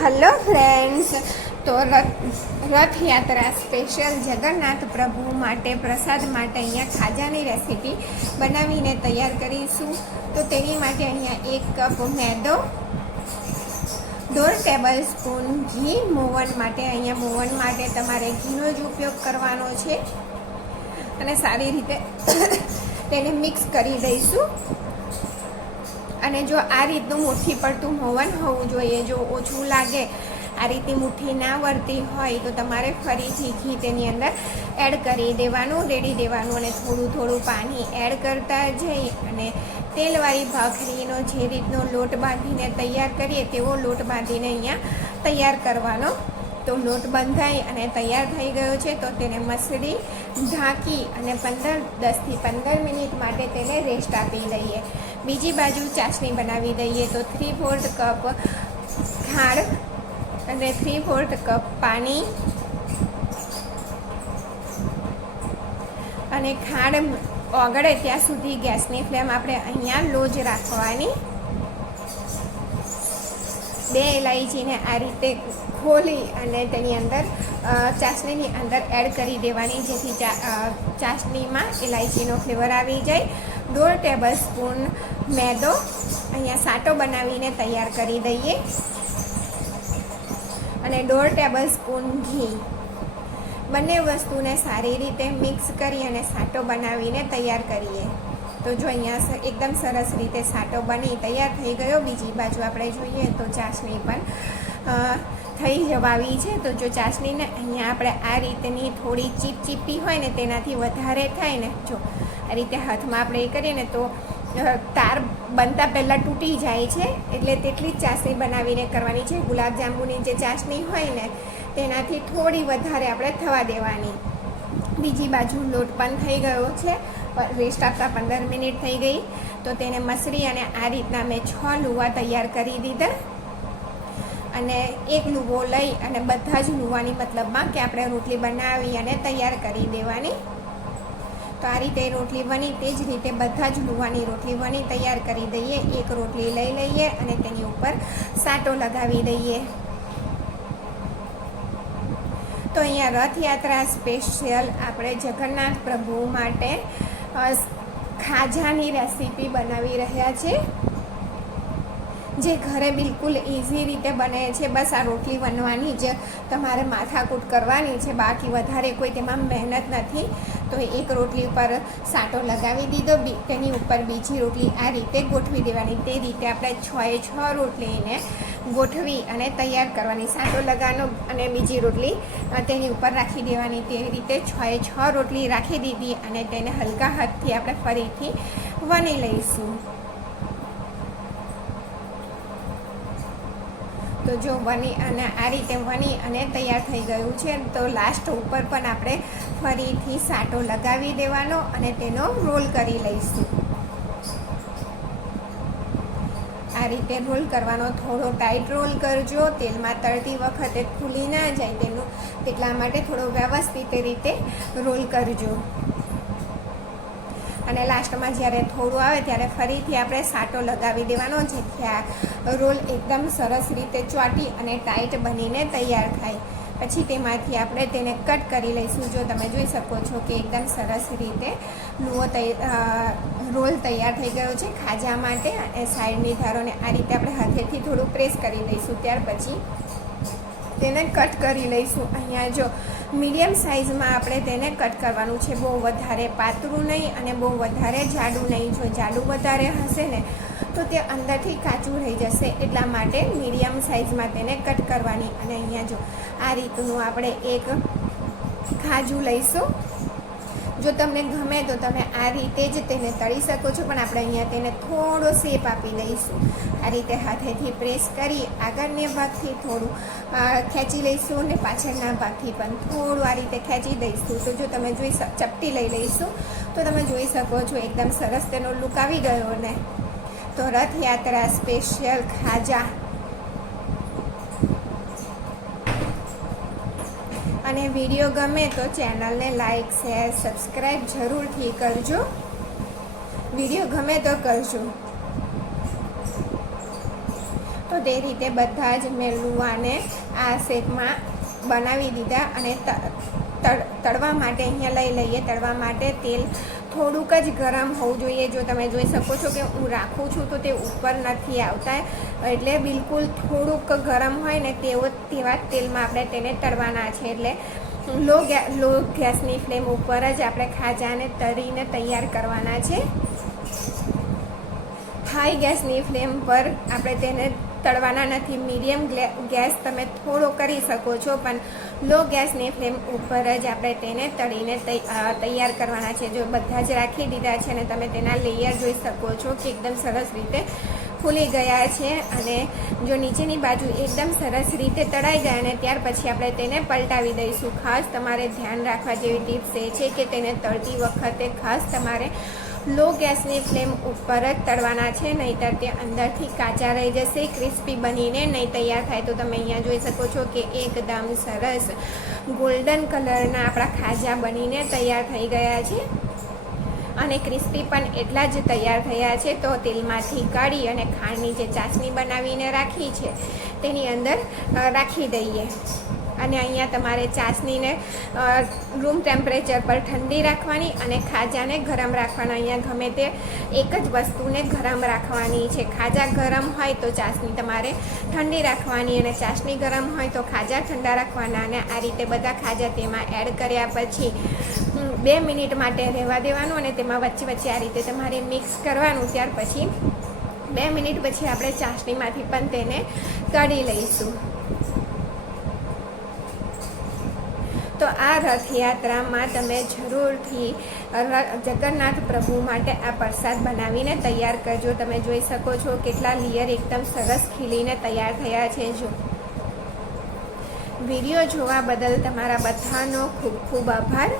Hello friends, तो Rathyatra special Jagannath प्रभु माटे प्रसाद माटे अहींया खाजानी रेसिपी बनावीने तैयार करीशुं। तो तेनी माटे अहींया 1 कप मैदो, 2 टेबल स्पून घी, मोवण माटे अहींया मोवण माटे तमारे घीनो ज उपयोग करवानो छे अने सारी रीते तेने मिक्स करी दईशुं। અને જો આ રીતનું મુઠ્ઠી પડતું મોવન હોવું જોઈએ, જો ઓછું લાગે, આ રીતની મુઠ્ઠી ના વળતી હોય તો તમારે ફરીથી ઘી તેની અંદર એડ કરી દેવાનું, રેડી દેવાનું અને થોડું થોડું પાણી એડ કરતા જઈ અને તેલવાળી ભાખરીનો જે રીતનો લોટ બાંધીને તૈયાર કરીએ તેવો લોટ બાંધીને અહીંયા તૈયાર કરવાનો। તો લોટ બંધાઈ અને તૈયાર થઈ ગયો છે તો તેને મસળી ઢાંકી અને 10 થી 15 મિનિટ માટે તેને રેસ્ટ આપી દઈએ। બીજી બાજુ ચાસણી બનાવી દઈએ। તો 3/4 કપ ખાંડ અને 3/4 કપ પાણી અને ખાંડ ઓગળે ત્યાં સુધી ગેસની ફ્લેમ આપણે અહીંયા લો જ રાખવાની। 2 ઇલાયચીને આ રીતે ખોલી અને તેની અંદર ચાસણીની અંદર એડ કરી દેવાની, જેથી ચાસણીમાં ઇલાયચીનો ફ્લેવર આવી જાય। 1/2 ટેબલ સ્પૂન મેદો અહીંયા સાટો બનાવીને તૈયાર કરી દઈએ અને 1/2 ટેબલ સ્પૂન ઘી, બંને વસ્તુને સારી રીતે મિક્સ કરી અને સાટો બનાવીને તૈયાર કરીએ। તો જો અહીંયા એકદમ સરસ રીતે સાટો બની તૈયાર થઈ ગયો। બીજી બાજુ આપણે જોઈએ તો ચાસણી પણ થઈ જવાવી છે। તો જો ચાસણીને અહીંયા આપણે આ રીતની થોડી ચીપચીપી હોય ને તેનાથી વધારે થાય ને, જો આ રીતે હાથમાં આપણે એ કરીએ ને તો તાર બનતા પહેલાં તૂટી જાય છે, એટલે તેટલી જ ચાસણી બનાવીને કરવાની છે। ગુલાબજાંબુની જે ચાસણી હોય ને તેનાથી થોડી વધારે આપણે થવા દેવાની। બીજી બાજુ લોટ પણ થઈ ગયો છે, રેસ્ટ આપતા 15 મિનિટ થઈ ગઈ। તો તેને મસળી અને આ રીતના મેં 6 લુવા તૈયાર કરી દીધા અને 1 લુવો લઈ અને બધા જ લુવાની મતલબમાં કે આપણે રોટલી બનાવી અને તૈયાર કરી દેવાની। તો આ રીતે રોટલી બની તે જ રીતે બધા જ લુવાની રોટલી બની તૈયાર કરી દઈએ। 1 રોટલી લઈ લઈએ અને તેની ઉપર સાટો લગાવી દઈએ। તો અહીંયા રથયાત્રા સ્પેશિયલ આપણે જગન્નાથ પ્રભુ માટે ખાજાની રેસીપી બનાવી રહ્યા છે, જે ઘરે બિલકુલ ઇઝી રીતે બને છે। બસ આ રોટલી બનવાની જ તમારે માથાકૂટ કરવાની છે, બાકી વધારે કોઈ તેમાં મહેનત નથી। તો 1 રોટલી ઉપર સાટો લગાવી દીધો, તેની ઉપર બીજી રોટલી આ રીતે ગોઠવી દેવાની। તે રીતે આપણે 6 રોટલીને ગોઠવી અને તૈયાર કરવાની। સાટો લગાવવાનો અને બીજી રોટલી તેની ઉપર રાખી દેવાની। તે રીતે 6 રોટલી રાખી દીધી અને તેને હલકા હાથથી આપણે ફરીથી વણી લઈશું। તો જો બની અને આ રીતે વણી અને તૈયાર થઈ ગયું છે। તો લાસ્ટ ઉપર પણ આપણે ફરીથી સાટો લગાવી દેવાનો અને તેનો રોલ કરી લઈશું। આ રીતે રોલ કરવાનો, થોડો ટાઈટ રોલ કરજો, તેલમાં તળતી વખતે ખુલી ના જાય તેટલા માટે થોડો વ્યવસ્થિત રીતે રોલ કરજો। અને લાસ્ટમાં જ્યારે થોડું આવે ત્યારે ફરીથી આપણે સાટો લગાવી દેવાનો, જેથી આ રોલ એકદમ સરસ રીતે ચોંટી અને ટાઈટ બનીને તૈયાર થાય। પછી તેમાંથી આપણે તેને કટ કરી લઈશું। જો તમે જોઈ શકો છો કે એકદમ સરસ રીતે લુઓ રોલ તૈયાર થઈ ગયો છે ખાજા માટે। અને સાઈડની ધારોને આ રીતે આપણે હાથેથી થોડું પ્રેસ કરી દઈશું, ત્યાર પછી તેને કટ કરી લઈશું। અહીંયા જો મીડિયમ સાઇઝમાં આપણે તેને કટ કરવાનું છે, બહુ વધારે પાતળું નહીં અને બહુ વધારે જાડું નહીં। જો જાડું વધારે હશે ને તો તે અંદરથી કાચું રહી જશે, એટલા માટે મીડિયમ સાઇઝમાં તેને કટ કરવાની। અને અહીંયા જો આ રીતનું આપણે એક ખાજું લઈશું। જો તમને ગમે તો તમે આ રીતે જ તેને તળી શકો છો, પણ આપણે અહીંયા તેને થોડો શેપ આપી દઈશું। આ રીતે હાથેથી પ્રેસ કરી આગળના ભાગથી થોડું ખેંચી લઈશું અને પાછળના ભાગથી પણ થોડું આ રીતે ખેંચી દઈશું। તો જો તમે ચપટી લઈ લઈશું તો તમે જોઈ શકો છો એકદમ સરસ તેનો લુક આવી ગયો ને। તો રથયાત્રા સ્પેશિયલ ખાજા અને વિડીયો ગમે તો ચેનલને લાઈક, શેર, સબસ્ક્રાઈબ જરૂરથી કરજો। વિડીયો ગમે તો કરજો। તો તે રીતે બધા જ મેં લુવાને આ શેપમાં બનાવી દીધા અને તળવા માટે અહીંયા લઈ લઈએ. તળવા માટે તેલ થોડુંક જ ગરમ હોવું જોઈએ. જો તમે જોઈ શકો છો કે હું રાખું છું તો તે ઉપર નથી આવતા, એટલે બિલકુલ થોડુંક ગરમ હોય ને તેવા તેલમાં આપણે તેને તળવાના છે. એટલે લો ગેસની ફ્લેમ ઉપર જ આપણે ખાજાને તળીને તૈયાર કરવાના છે. હાઈ ગેસની ફ્લેમ પર આપણે તેને તળવાના નથી. મીડિયમ ગેસ તમે થોડો કરી શકો છો, પણ લો ગેસની ફ્લેમ ઉપર જ આપણે તેને તળીને તૈયાર કરવાના છે. જો બધા જ રાખી દીધા છે અને તમે તેના લેયર જોઈ શકો છો કે એકદમ સરસ રીતે ફૂલી ગયા છે. અને જો નીચેની બાજુ એકદમ સરસ રીતે તળાઈ ગયા અને ત્યાર પછી આપણે તેને પલટાવી દઈશું. ખાસ તમારે ધ્યાન રાખવા જેવી ટિપ્સ એ છે કે તેને તળતી વખતે ખાસ તમારે લો ગેસની ફ્લેમ ઉપર જ તળવાના છે, નહીંતર તે અંદરથી કાચા રહી જશે, ક્રિસ્પી બનીને નહીં તૈયાર થાય. તો તમે અહીંયા જોઈ શકો છો કે એકદમ સરસ ગોલ્ડન કલરના આપણા ખાજા બનીને તૈયાર થઈ ગયા છે અને ક્રિસ્પી પણ એટલા જ તૈયાર થયા છે. તો તેલમાંથી કાઢી અને ખાંડની જે ચાસણી બનાવીને રાખી છે તેની અંદર રાખી દઈએ. અને અહીંયા તમારે ચાસણીને રૂમ ટેમ્પરેચર પર ઠંડી રાખવાની અને ખાજાને ગરમ રાખવાના. અહીંયા ગમે તે એક જ વસ્તુને ગરમ રાખવાની છે. ખાજા ગરમ હોય તો ચાસણી તમારે ઠંડી રાખવાની અને ચાસણી ગરમ હોય તો ખાજા ઠંડા રાખવાના. અને આ રીતે બધા ખાજા તેમાં એડ કર્યા પછી 2 મિનિટ માટે રહેવા દેવાનું અને તેમાં વચ્ચે વચ્ચે આ રીતે તમારે મિક્સ કરવાનું. ત્યાર પછી 2 મિનિટ પછી આપણે ચાસણીમાંથી પણ તેને કાઢી લઈશું. તો આ રથયાત્રામાં તમે જરૂરથી જગન્નાથ પ્રભુ માટે આ પ્રસાદ બનાવીને તૈયાર કરજો. તમે જોઈ શકો છો કેટલા લેયર એકદમ સરસ ખીલીને તૈયાર થયા છે. જો વિડીયો જોવા બદલ તમારા બધાનો ખૂબ ખૂબ આભાર.